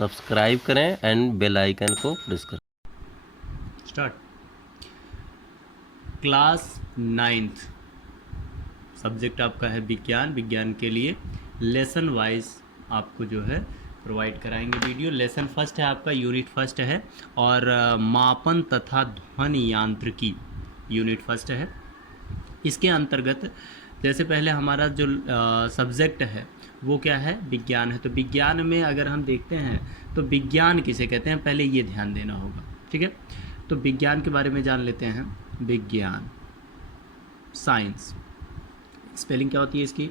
Subscribe करें and bell icon को press करें। स्टार्ट। क्लास 9th सब्जेक्ट आपका है विज्ञान। विज्ञान के लिए लेसन वाइज आपको जो है प्रोवाइड कराएंगे वीडियो। लेसन फर्स्ट है आपका, यूनिट फर्स्ट है, और मापन तथा ध्वनि यांत्रिकी यूनिट फर्स्ट है। इसके अंतर्गत जैसे पहले हमारा जो सब्जेक्ट है वो क्या है, विज्ञान है। तो विज्ञान में अगर हम देखते हैं तो विज्ञान किसे कहते हैं, पहले ये ध्यान देना होगा, ठीक है। तो विज्ञान के बारे में जान लेते हैं। विज्ञान, साइंस, स्पेलिंग क्या होती है इसकी,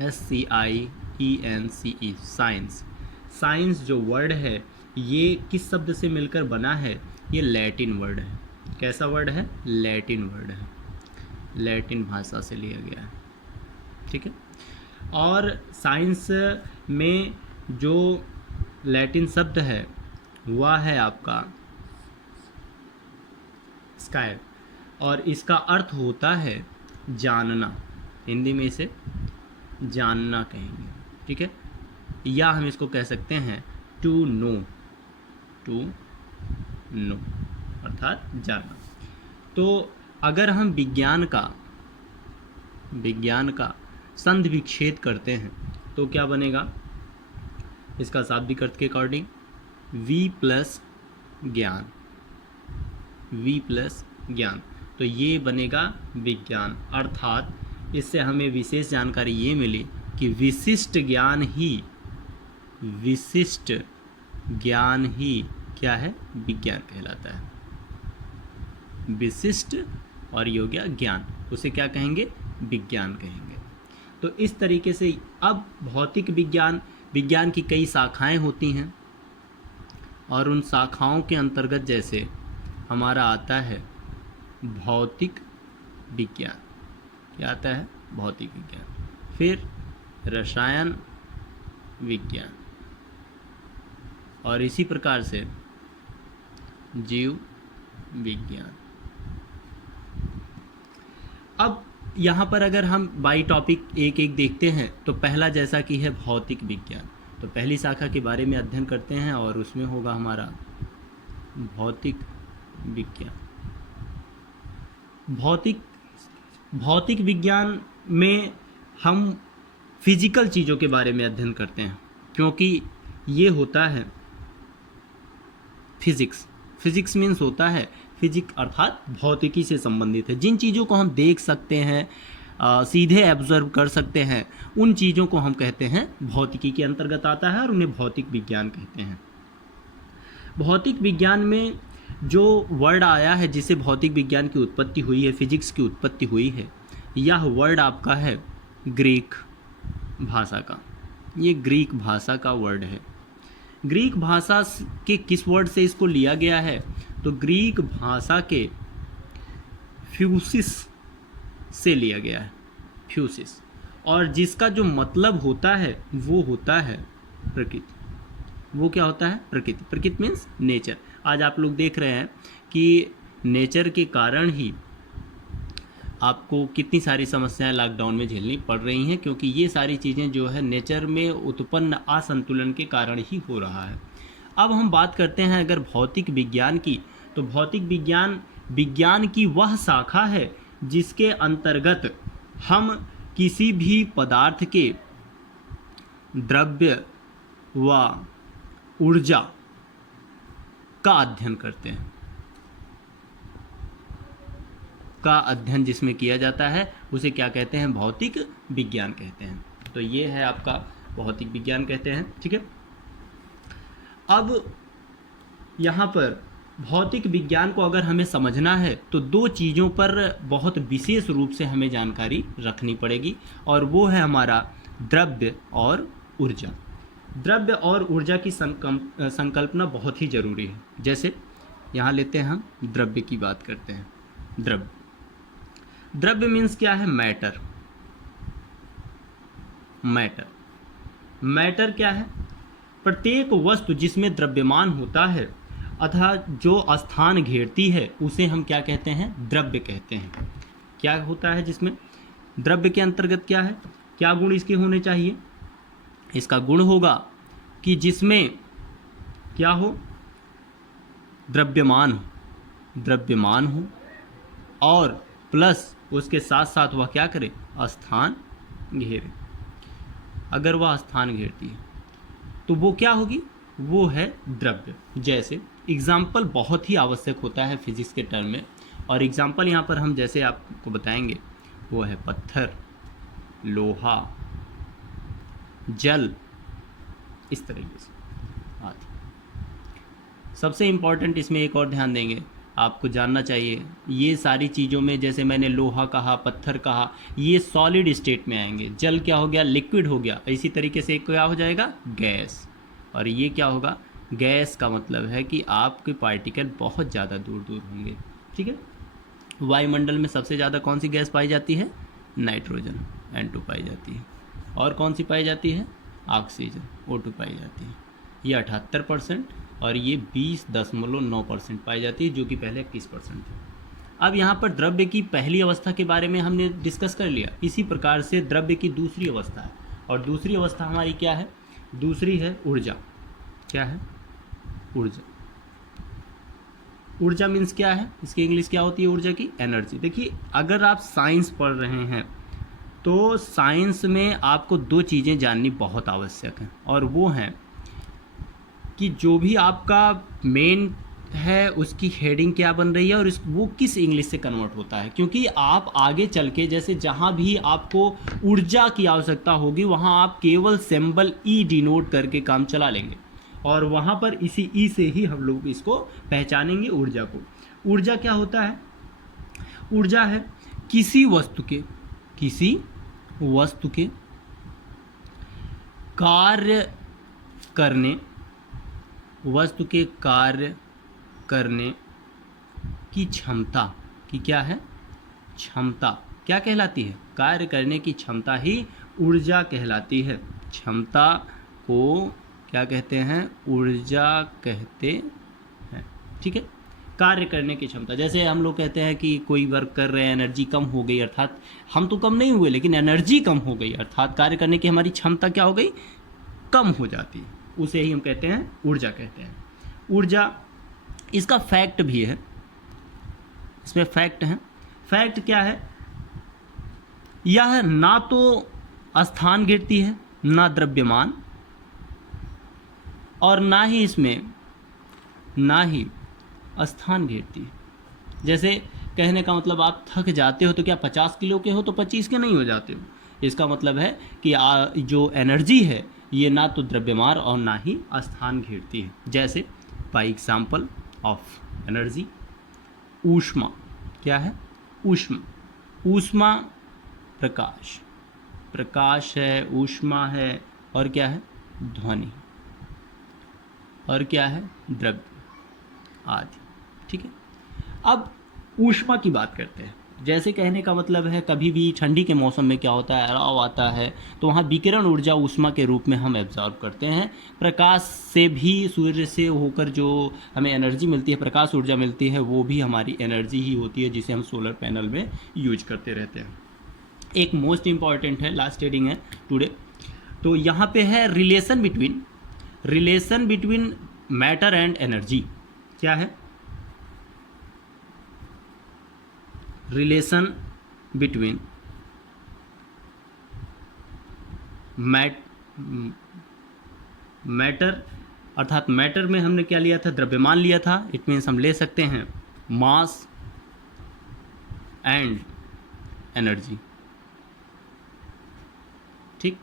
SCIENCE, साइंस। साइंस जो वर्ड है ये किस शब्द से मिलकर बना है, ये लैटिन वर्ड है। कैसा वर्ड है, लैटिन वर्ड है, लैटिन भाषा से लिया गया है, ठीक है। और साइंस में जो लैटिन शब्द है वह है आपका स्कायर, और इसका अर्थ होता है जानना। हिंदी में इसे जानना कहेंगे, ठीक है। या हम इसको कह सकते हैं टू नो, टू नो अर्थात जानना। तो अगर हम विज्ञान का संधि विच्छेद करते हैं तो क्या बनेगा, इसका शाब्दिक अर्थ के अकॉर्डिंग वी प्लस ज्ञान, वी प्लस ज्ञान, तो ये बनेगा विज्ञान। अर्थात इससे हमें विशेष जानकारी ये मिली कि विशिष्ट ज्ञान ही क्या है, विज्ञान कहलाता है। विशिष्ट और योग्य ज्ञान, उसे क्या कहेंगे, विज्ञान कहेंगे। तो इस तरीके से अब भौतिक विज्ञान की कई शाखाएं होती हैं, और उन शाखाओं के अंतर्गत जैसे हमारा आता है भौतिक विज्ञान। क्या आता है, भौतिक विज्ञान। फिर रसायन विज्ञान, और इसी प्रकार से जीव विज्ञान। अब यहाँ पर अगर हम बाई टॉपिक एक एक देखते हैं तो पहला जैसा कि है भौतिक विज्ञान, तो पहली शाखा के बारे में अध्ययन करते हैं और उसमें होगा हमारा भौतिक विज्ञान। भौतिक विज्ञान में हम फिजिकल चीज़ों के बारे में अध्ययन करते हैं, क्योंकि ये होता है फिजिक्स मीन्स होता है फिजिक्स अर्थात भौतिकी से संबंधित है। जिन चीज़ों को हम देख सकते हैं, सीधे एब्जर्व कर सकते हैं, उन चीज़ों को हम कहते हैं भौतिकी के अंतर्गत आता है, और उन्हें भौतिक विज्ञान कहते हैं। भौतिक विज्ञान में जो वर्ड आया है जिसे भौतिक विज्ञान की उत्पत्ति हुई है, फिजिक्स की उत्पत्ति हुई है, यह वर्ड आपका है ग्रीक भाषा का। ये ग्रीक भाषा का वर्ड है। ग्रीक भाषा के किस वर्ड से इसको लिया गया है, तो ग्रीक भाषा के फ्यूसिस से लिया गया है, फ्यूसिस, और जिसका जो मतलब होता है वो होता है प्रकृति। वो क्या होता है, प्रकृति। प्रकृति मीन्स नेचर। आज आप लोग देख रहे हैं कि नेचर के कारण ही आपको कितनी सारी समस्याएं लॉकडाउन में झेलनी पड़ रही हैं, क्योंकि ये सारी चीज़ें जो है नेचर में उत्पन्न असंतुलन के कारण ही हो रहा है। अब हम बात करते हैं अगर भौतिक विज्ञान की, तो भौतिक विज्ञान की वह शाखा है जिसके अंतर्गत हम किसी भी पदार्थ के द्रव्य व ऊर्जा का अध्ययन करते हैं, का अध्ययन जिसमें किया जाता है उसे क्या कहते हैं, भौतिक विज्ञान कहते हैं। तो ये है आपका भौतिक विज्ञान कहते हैं, ठीक है। अब यहाँ पर भौतिक विज्ञान को अगर हमें समझना है तो दो चीज़ों पर बहुत विशेष रूप से हमें जानकारी रखनी पड़ेगी, और वो है हमारा द्रव्य और ऊर्जा। द्रव्य और ऊर्जा की संकल्पना बहुत ही ज़रूरी है। जैसे यहाँ लेते हैं हम द्रव्य की बात करते हैं। द्रव्य मीन्स क्या है, मैटर। मैटर क्या है, प्रत्येक वस्तु जिसमें द्रव्यमान होता है अथवा जो स्थान घेरती है उसे हम क्या कहते हैं, द्रव्य कहते हैं। क्या होता है जिसमें, द्रव्य के अंतर्गत क्या है, क्या गुण इसके होने चाहिए, इसका गुण होगा कि जिसमें क्या हो, द्रव्यमान हो और प्लस उसके साथ साथ वह क्या करे, स्थान घेरे। अगर वह स्थान घेरती है तो वो क्या होगी, वो है द्रव्य। जैसे एग्जाम्पल बहुत ही आवश्यक होता है फिजिक्स के टर्म में, और एग्जाम्पल यहाँ पर हम जैसे आपको बताएंगे वो है पत्थर, लोहा, जल, इस तरीके से आदि। सबसे इम्पॉर्टेंट इसमें एक और ध्यान देंगे, आपको जानना चाहिए ये सारी चीज़ों में, जैसे मैंने लोहा कहा, पत्थर कहा, ये सॉलिड स्टेट में आएंगे। जल क्या हो गया, लिक्विड हो गया। इसी तरीके से क्या हो जाएगा, गैस। और ये क्या होगा, गैस का मतलब है कि आपके पार्टिकल बहुत ज़्यादा दूर दूर होंगे। ठीक है। वायुमंडल में सबसे ज़्यादा कौन सी गैस पाई जाती है, नाइट्रोजन N2 पाई जाती है। और कौन सी पाई जाती है, ऑक्सीजन O2 पाई जाती है। ये 78% और ये 20.9% पाई जाती है, जो कि पहले 21% थी। अब यहाँ पर द्रव्य की पहली अवस्था के बारे में हमने डिस्कस कर लिया। इसी प्रकार से द्रव्य की दूसरी अवस्था है, और दूसरी अवस्था हमारी क्या है, दूसरी है ऊर्जा। क्या है, ऊर्जा। ऊर्जा मीन्स क्या है, इसकी इंग्लिश क्या होती है ऊर्जा की, एनर्जी। देखिए अगर आप साइंस पढ़ रहे हैं तो साइंस में आपको दो चीज़ें जाननी बहुत आवश्यक हैं, और वो हैं कि जो भी आपका मेन है उसकी हेडिंग क्या बन रही है और वो किस इंग्लिश से कन्वर्ट होता है। क्योंकि आप आगे चल के जैसे जहाँ भी आपको ऊर्जा की आवश्यकता होगी वहाँ आप केवल सिंबल ई डिनोट करके काम चला लेंगे, और वहाँ पर इसी ई से ही हम लोग इसको पहचानेंगे ऊर्जा को। ऊर्जा क्या होता है, ऊर्जा है किसी वस्तु के कार्य करने, वस्तु के कार्य करने की क्षमता की क्या है, क्षमता क्या कहलाती है, कार्य करने की क्षमता ही ऊर्जा कहलाती है। क्षमता को क्या कहते हैं, ऊर्जा कहते हैं। ठीक है, कार्य करने की क्षमता। जैसे हम लोग कहते हैं कि कोई वर्क कर रहे हैं, एनर्जी कम हो गई, अर्थात हम तो कम नहीं हुए लेकिन एनर्जी कम हो गई, अर्थात कार्य करने की हमारी क्षमता क्या हो गई, कम हो जाती है। उसे ही हम कहते हैं ऊर्जा कहते हैं। ऊर्जा, इसका फैक्ट भी है, इसमें फैक्ट है। फैक्ट क्या है, यह ना तो स्थान घेरती है, ना द्रव्यमान, और ना ही इसमें ना ही स्थान घेरती है। जैसे कहने का मतलब आप थक जाते हो तो क्या 50 किलो के हो तो 25 के नहीं हो जाते हो। इसका मतलब है कि जो एनर्जी है ये ना तो द्रव्यमान और ना ही स्थान घेरती है। जैसे बाई एग्जाम्पल ऑफ एनर्जी, ऊष्मा। क्या है, ऊष्मा। ऊष्मा प्रकाश, प्रकाश है, ऊष्मा है, और क्या है, ध्वनि, और क्या है, द्रव्य आदि। ठीक है। अब ऊष्मा की बात करते हैं। जैसे कहने का मतलब है कभी भी ठंडी के मौसम में क्या होता है, अलाव आता है तो वहाँ विकिरण ऊर्जा ऊष्मा के रूप में हम एब्जॉर्व करते हैं। प्रकाश से भी, सूर्य से होकर जो हमें एनर्जी मिलती है, प्रकाश ऊर्जा मिलती है, वो भी हमारी एनर्जी ही होती है, जिसे हम सोलर पैनल में यूज करते रहते हैं। एक मोस्ट इम्पॉर्टेंट है, लास्ट हेडिंग है टुडे, तो यहाँ पे है relation between matter and energy. क्या है, रिलेशन बिटवीन मैटर, अर्थात मैटर में हमने क्या लिया था, द्रव्यमान लिया था। इट मीन्स हम ले सकते हैं मास एंड एनर्जी। ठीक,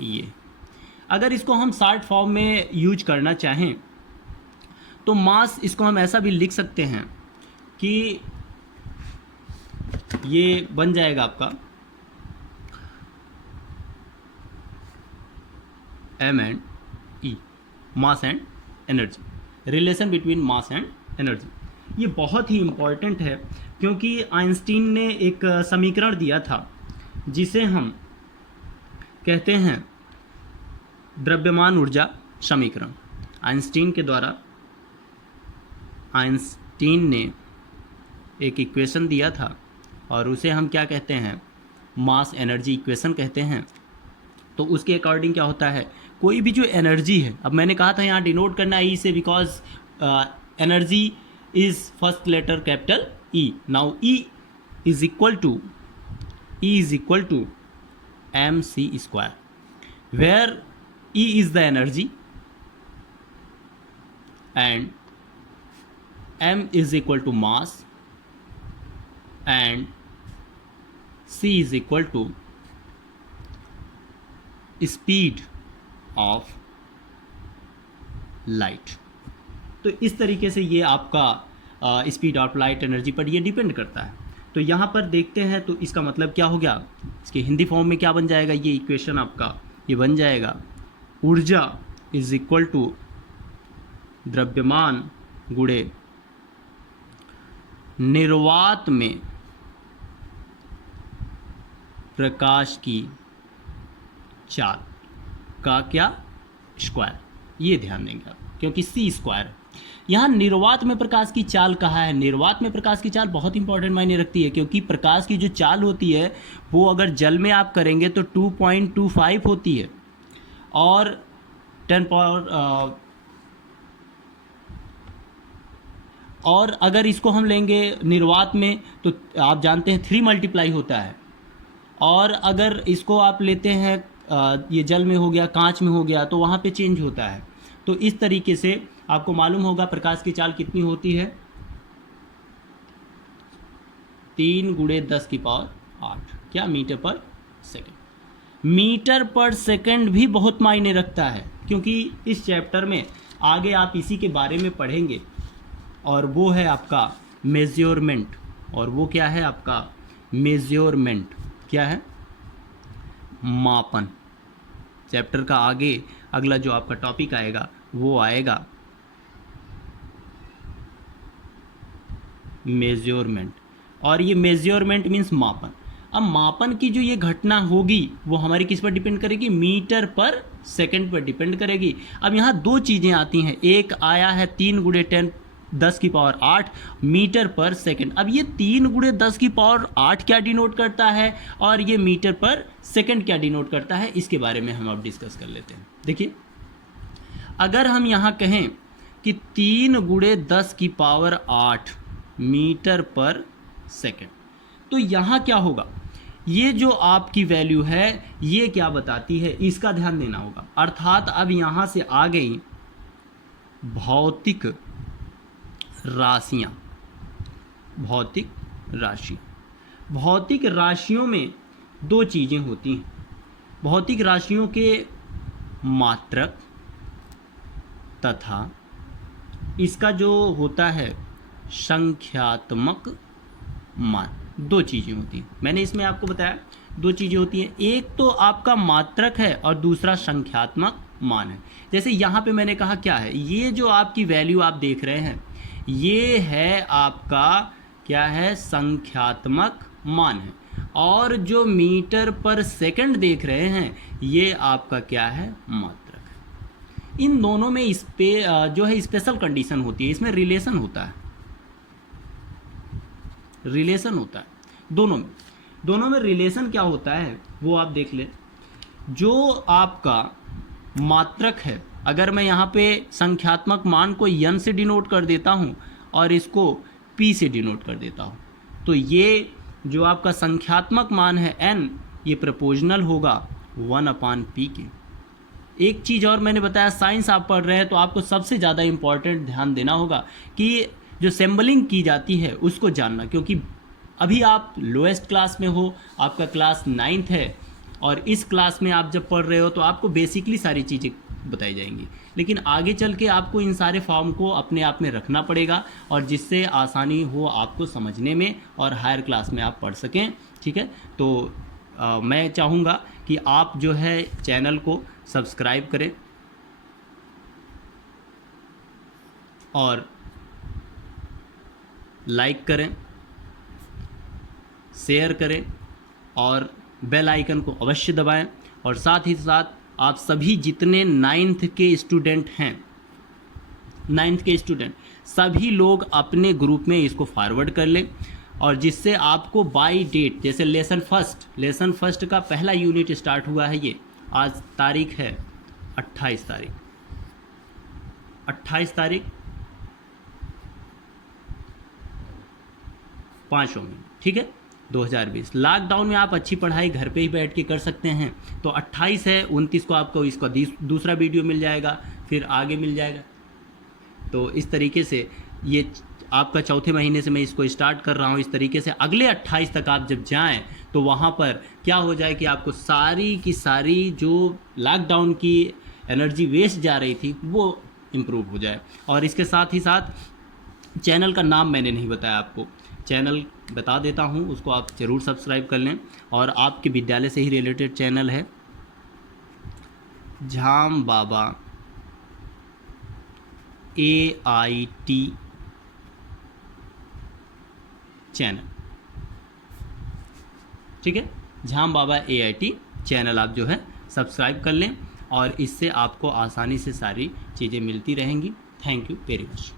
ये अगर इसको हम शॉर्ट फॉर्म में यूज करना चाहें तो मास, इसको हम ऐसा भी लिख सकते हैं कि ये बन जाएगा आपका M and E, mass and energy, relation between mass and energy. ये बहुत ही इम्पॉर्टेंट है क्योंकि आइंस्टीन ने एक समीकरण दिया था जिसे हम कहते हैं द्रव्यमान ऊर्जा समीकरण। आइंस्टीन के द्वारा, आइंस्टीन ने एक इक्वेशन दिया था और उसे हम क्या कहते हैं, मास एनर्जी इक्वेशन कहते हैं। तो उसके अकॉर्डिंग क्या होता है, कोई भी जो एनर्जी है, अब मैंने कहा था यहाँ डिनोट करना ई से, because energy is first letter capital E. Now E is equal to mc square, where E is the energy and m is equal to mass and c is equal to speed of light. तो इस तरीके से ये आपका speed of light energy पर ये depend करता है. तो यहाँ पर देखते हैं, तो इसका मतलब क्या हो गया, इसके हिंदी फॉर्म में क्या बन जाएगा, ये इक्वेशन आपका ये बन जाएगा, ऊर्जा इज इक्वल टू द्रव्यमान गुणे निर्वात में प्रकाश की चाल का क्या स्क्वायर. ये ध्यान देंगे आप, क्योंकि सी स्क्वायर यहाँ निर्वात में प्रकाश की चाल कहा है. निर्वात में प्रकाश की चाल बहुत इंपॉर्टेंट मायने रखती है, क्योंकि प्रकाश की जो चाल होती है वो अगर जल में आप करेंगे तो 2.25 होती है, और 10 पावर और अगर इसको हम लेंगे निर्वात में तो आप जानते हैं 3 मल्टीप्लाई होता है. और अगर इसको आप लेते हैं ये जल में हो गया, कांच में हो गया, तो वहाँ पे चेंज होता है. तो इस तरीके से आपको मालूम होगा प्रकाश की चाल कितनी होती है, 3 × 10⁸ क्या मीटर पर सेकंड. मीटर पर सेकंड भी बहुत मायने रखता है, क्योंकि इस चैप्टर में आगे आप इसी के बारे में पढ़ेंगे, और वो है आपका मेजरमेंट. और वो क्या है आपका मेजरमेंट, क्या है, मापन. चैप्टर का आगे अगला जो आपका टॉपिक आएगा वो आएगा मेजरमेंट. और ये मेजरमेंट मीन्स मापन. अब मापन की जो ये घटना होगी वो हमारी किस पर डिपेंड करेगी, मीटर पर सेकंड पर डिपेंड करेगी. अब यहाँ 2 चीज़ें आती हैं, एक आया है 3 × 10⁸ मीटर पर सेकंड. अब ये 3 × 10⁸ क्या डिनोट करता है और ये मीटर पर सेकंड क्या डिनोट करता है, इसके बारे में हम अब डिस्कस कर लेते हैं. देखिए, अगर हम यहाँ कहें कि 3 × 10⁸ मीटर पर सेकंड, तो यहाँ क्या होगा, ये जो आपकी वैल्यू है ये क्या बताती है, इसका ध्यान देना होगा. अर्थात अब यहाँ से आ गई भौतिक राशियाँ. भौतिक राशियों में 2 चीज़ें होती हैं. भौतिक राशियों के मात्रक तथा इसका जो होता है संख्यात्मक मान. 2 चीज़ें होती हैं. मैंने इसमें आपको बताया 2 चीज़ें होती हैं, एक तो आपका मात्रक है और दूसरा संख्यात्मक मान है. जैसे यहाँ पे मैंने कहा क्या है, ये जो आपकी वैल्यू आप देख रहे हैं ये है आपका क्या है, संख्यात्मक मान है, और जो मीटर पर सेकंड देख रहे हैं ये आपका क्या है, मात्रक है. इन दोनों में जो है स्पेशल कंडीशन होती है, इसमें रिलेशन होता है दोनों में रिलेशन क्या होता है वो आप देख ले. जो आपका मात्रक है, अगर मैं यहाँ पे संख्यात्मक मान को n से डिनोट कर देता हूँ और इसको p से डिनोट कर देता हूँ, तो ये जो आपका संख्यात्मक मान है n, ये प्रपोजनल होगा 1/p के. एक चीज़ और मैंने बताया, साइंस आप पढ़ रहे हैं तो आपको सबसे ज़्यादा इम्पॉर्टेंट ध्यान देना होगा कि जो सिंबलिंग की जाती है उसको जानना, क्योंकि अभी आप लोएस्ट क्लास में हो, आपका क्लास 9th है, और इस क्लास में आप जब पढ़ रहे हो तो आपको बेसिकली सारी चीज़ें बताई जाएंगी, लेकिन आगे चल के आपको इन सारे फॉर्म को अपने आप में रखना पड़ेगा, और जिससे आसानी हो आपको समझने में और हायर क्लास में आप पढ़ सकें. ठीक है, तो मैं चाहूँगा कि आप जो है चैनल को सब्सक्राइब करें और लाइक करें, शेयर करें और बेल आइकन को अवश्य दबाएं. और साथ ही साथ आप सभी जितने 9th के स्टूडेंट हैं, 9th के स्टूडेंट सभी लोग अपने ग्रुप में इसको फॉरवर्ड कर लें, और जिससे आपको बाय डेट, जैसे लेसन फर्स्ट का पहला यूनिट स्टार्ट हुआ है, ये आज तारीख है 28 तारीख 28 तारीख 5वां महीना, ठीक है, 2020। लॉकडाउन में आप अच्छी पढ़ाई घर पे ही बैठ के कर सकते हैं। तो 28 है, 29 को आपको इसका दूसरा वीडियो मिल जाएगा, फिर आगे मिल जाएगा। तो इस तरीके से ये आपका चौथे महीने से मैं इसको स्टार्ट कर रहा हूँ। इस तरीके से अगले 28 तक आप जब जाएं तो वहाँ पर क्या हो जाए कि आपको सारी की सारी जो लॉकडाउन की एनर्जी वेस्ट जा रही थी वो इम्प्रूव हो जाए। और इसके साथ ही साथ चैनल का नाम मैंने नहीं बताया आपको, चैनल बता देता हूँ, उसको आप ज़रूर सब्सक्राइब कर लें। और आपके विद्यालय से ही रिलेटेड चैनल है, झाम बाबा AIT चैनल, ठीक है, झाम बाबा AIT चैनल आप जो है सब्सक्राइब कर लें और इससे आपको आसानी से सारी चीज़ें मिलती रहेंगी। Thank you very much.